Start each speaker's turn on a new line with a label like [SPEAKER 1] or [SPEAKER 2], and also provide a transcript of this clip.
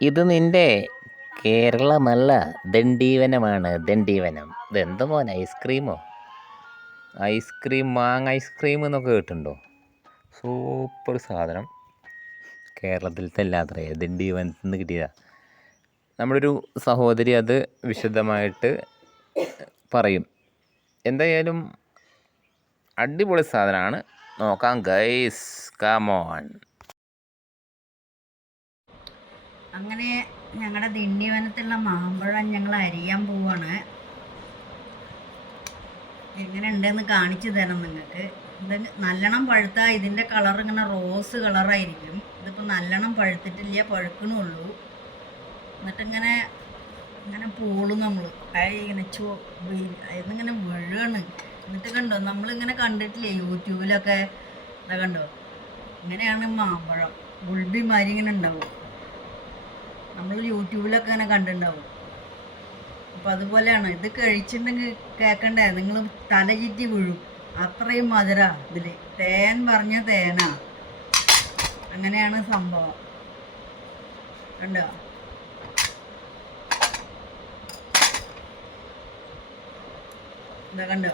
[SPEAKER 1] ഇത് നിന്റെ കേരളമല്ല ദണ്ഡീവനമാണ് ദണ്ഡീവനം. ഇതെന്തോ മോൻ ഐസ്ക്രീമോ? ഐസ്ക്രീം മാങ്ങ ഐസ്ക്രീം എന്നൊക്കെ കേട്ടിട്ടുണ്ടോ? സൂപ്പർ സാധനം. കേരളത്തിലത്തെ അല്ലാത്രേ ദണ്ഡീവനത്തിൽ നിന്ന് കിട്ടിയതാ. നമ്മുടെ ഒരു സഹോദരി അത് വിശദമായിട്ട് പറയും. എന്തായാലും അടിപൊളി സാധനമാണ്. നോക്കാം ഗൈസ് കമോൺ
[SPEAKER 2] അങ്ങനെ ഞങ്ങളുടെ ദിണ്ണിവനത്തുള്ള മാമ്പഴം ഞങ്ങൾ അരിയാൻ പോവാണ്. എങ്ങനെ ഉണ്ടെന്ന് കാണിച്ചു തരാം നിങ്ങൾക്ക്. ഇത് നല്ലോണം പഴുത്താൽ ഇതിന്റെ കളർ ഇങ്ങനെ റോസ് കളറായിരിക്കും. ഇതിപ്പോൾ നല്ലോണം പഴുത്തിട്ടില്ല പഴുക്കണുള്ളൂ. എന്നിട്ടിങ്ങനെ ഇങ്ങനെ പൂളും നമ്മൾ ഇങ്ങനെ ചോ ഇതിങ്ങനെ വീഴാണ്. എന്നിട്ട് കണ്ടോ നമ്മളിങ്ങനെ കണ്ടിട്ടില്ലേ യൂട്യൂബിലൊക്കെ? ഇതാ കണ്ടോ? ഇങ്ങനെയാണ് മാമ്പഴം. ഗുൾബിമാരി ഇങ്ങനെ ഉണ്ടാവും. നമ്മൾ യൂട്യൂബിലൊക്കെ ഇങ്ങനെ കണ്ടിട്ടുണ്ടാവും. അപ്പം അതുപോലെയാണ് ഇത് കഴിച്ചിട്ടുണ്ടെങ്കിൽ കേൾക്കണ്ടേ നിങ്ങൾ തല ചുറ്റി വീഴും. അത്രയും മധുര ഇതിൽ തേൻ പറഞ്ഞ തേനാ. അങ്ങനെയാണ് സംഭവം. കണ്ടോ? ഇതാ കണ്ടോ?